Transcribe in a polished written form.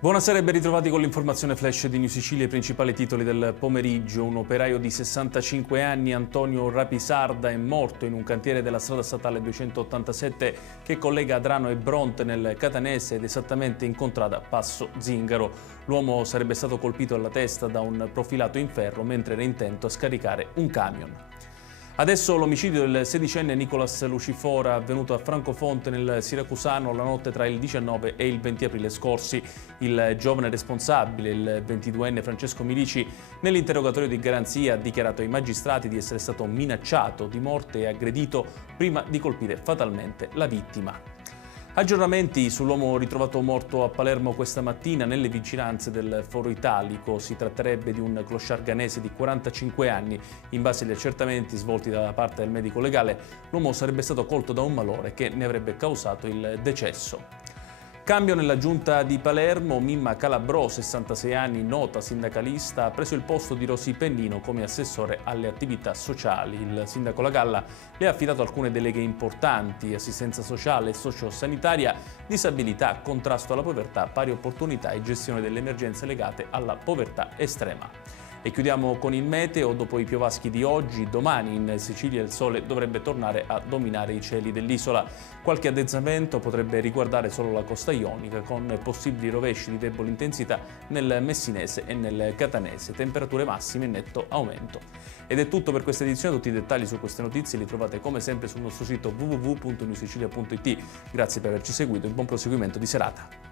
Buonasera e ben ritrovati con l'informazione flash di New Sicilia. I principali titoli del pomeriggio. Un operaio di 65 anni, Antonio Rapisarda, è morto in un cantiere della strada statale 287 che collega Adrano e Bronte nel Catanese ed esattamente in contrada Passo Zingaro. L'uomo sarebbe stato colpito alla testa da un profilato in ferro mentre era intento a scaricare un camion. Adesso l'omicidio del sedicenne Nicolas Lucifora, avvenuto a Francofonte nel Siracusano la notte tra il 19 e il 20 aprile scorsi. Il giovane responsabile, il 22enne Francesco Milici, nell'interrogatorio di garanzia ha dichiarato ai magistrati di essere stato minacciato di morte e aggredito prima di colpire fatalmente la vittima. Aggiornamenti sull'uomo ritrovato morto a Palermo questa mattina nelle vicinanze del Foro Italico. Si tratterebbe di un clochard ghanese di 45 anni. In base agli accertamenti svolti da parte del medico legale, l'uomo sarebbe stato colto da un malore che ne avrebbe causato il decesso. Cambio nella giunta di Palermo. Mimma Calabrò, 66 anni, nota sindacalista, ha preso il posto di Rosy Pennino come assessore alle attività sociali. Il sindaco La Galla le ha affidato alcune deleghe importanti: assistenza sociale e sociosanitaria, disabilità, contrasto alla povertà, pari opportunità e gestione delle emergenze legate alla povertà estrema. E chiudiamo con il meteo. Dopo i piovaschi di oggi, domani in Sicilia il sole dovrebbe tornare a dominare i cieli dell'isola. Qualche addensamento potrebbe riguardare solo la costa ionica, con possibili rovesci di debole intensità nel Messinese e nel Catanese. Temperature massime in netto aumento. Ed è tutto per questa edizione. Tutti i dettagli su queste notizie li trovate come sempre sul nostro sito www.newsicilia.it. Grazie per averci seguito e buon proseguimento di serata.